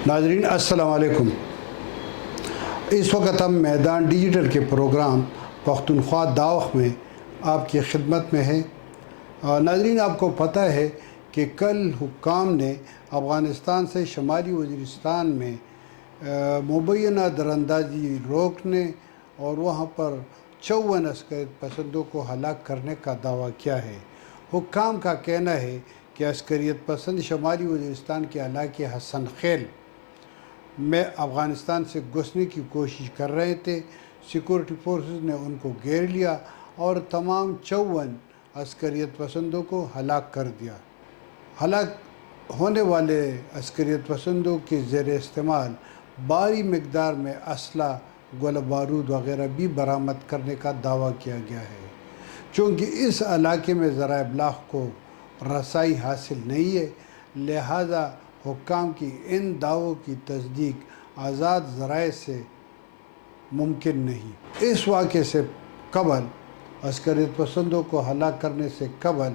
नाजरीन अस्सलाम वालेकुम। इस वक्त हम मैदान डिजिटल के प्रोग्राम पख्तूनख्वा दावख में आपकी खिदमत में है। नाजरीन, आपको पता है कि कल हुक्काम ने अफ़गानिस्तान से शुमाली वज़ीरिस्तान में मुबैना दरअंदाज़ी रोकने और वहाँ पर 54 अस्करियत पसंदों को हलाक करने का दावा किया है। हुक्काम का कहना है कि अस्करियत पसंद शुमाली वज़ीरिस्तान के इलाके हसन खेल में अफ़गानिस्तान से घुसने की कोशिश कर रहे थे। सिक्योरिटी फोर्सेस ने उनको घेर लिया और तमाम 54 अस्करियत पसंदों को हलाक कर दिया। हलाक होने वाले अस्करियत पसंदों के ज़ेर इस्तेमाल भारी मकदार में असला, गोला बारूद वगैरह भी बरामद करने का दावा किया गया है। चूँकि इस इलाके में ज़राए इब्लाग़ को रसाई हासिल नहीं है, लिहाजा हुक्काम की इन दावों की तस्दीक आज़ाद ज़राए से मुमकिन नहीं। इस वाक़े से कबल, अस्करियत पसंदों को हलाक करने से कबल,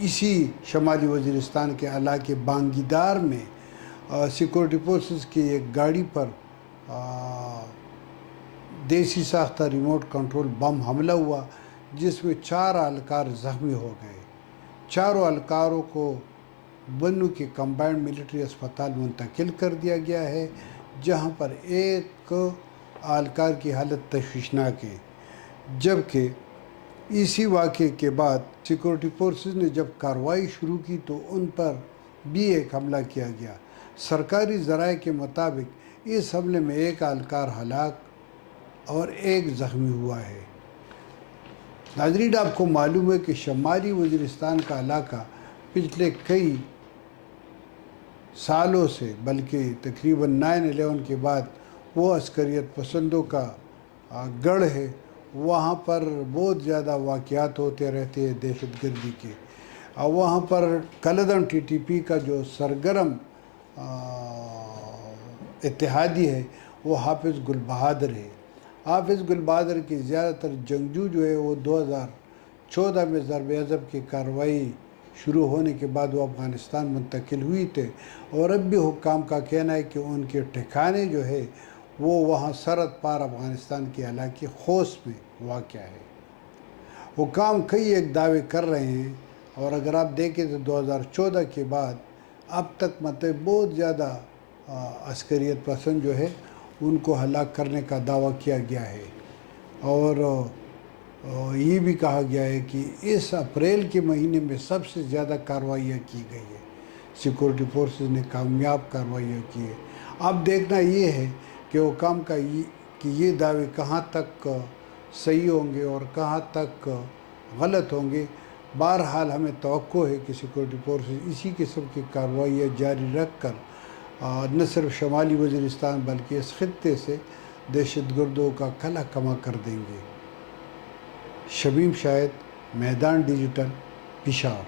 इसी शुमाली वज़ीरिस्तान के इलाके बांगीदार में सिक्योरिटी फोर्सेस की एक गाड़ी पर देसी साख्ता रिमोट कंट्रोल बम हमला हुआ, जिसमें 4 एहलकार ज़ख्मी हो गए। चारों एहलकारों को बन्नू के कंबाइंड मिलिट्री अस्पताल मुंतकिल कर दिया गया है, जहां पर एक एहलकार की हालत तशवीशनाक है। जबकि इसी वाक़े के बाद सिक्योरिटी फोर्सेस ने जब कार्रवाई शुरू की तो उन पर भी एक हमला किया गया। सरकारी ज़राए के मुताबिक इस हमले में एक एहलकार हलाक और एक ज़ख्मी हुआ है। नाज़रीन, आपको मालूम है कि शुमाली वज़ीरिस्तान का इलाका पिछले कई सालों से, बल्कि तकरीबन 9/11 के बाद वो अस्करियत पसंदों का गढ़ है। वहाँ पर बहुत ज़्यादा वाक़यात होते रहते हैं दहशतगर्दी के। वहाँ पर कलदम TTP का जो सरगर्म इत्तेहादी है वो हाफिज़ गुल बहादुर है। हाफिज़ गुल बहादुर की ज़्यादातर जंगजू जो है वो 2014 में ज़रब अज़ब की कार्रवाई शुरू होने के बाद वो अफ़गानिस्तान मुंतकिल हुई थे, और अब भी हुक्काम का कहना है कि उनके ठिकाने जो है वो वहाँ सरहद पार अफ़गानिस्तान के इलाके खोस में वाक़या है। हुक्काम कई एक दावे कर रहे हैं, और अगर आप देखें तो 2014 के बाद अब तक मतलब बहुत ज़्यादा अस्करियत पसंद जो है उनको हलाक करने का दावा किया गया है। और ये भी कहा गया है कि इस अप्रैल के महीने में सबसे ज़्यादा कार्रवाइयाँ की गई है। सिक्योरिटी फोर्सेस ने कामयाब कार्रवाइयाँ की है। अब देखना ये है कि हुक्काम का ये दावे कहाँ तक सही होंगे और कहाँ तक गलत होंगे। बहरहाल हमें तवक्को है कि सिक्योरिटी फोर्सेस इसी किस्म की कार्रवाइयाँ जारी रख कर न सिर्फ शुमाली वज़ीरिस्तान बल्कि इस खित्ते से दहशतगर्दों का कला कमा कर देंगे। शबीम शाहिद, मैदान डिजिटल, पेशावर।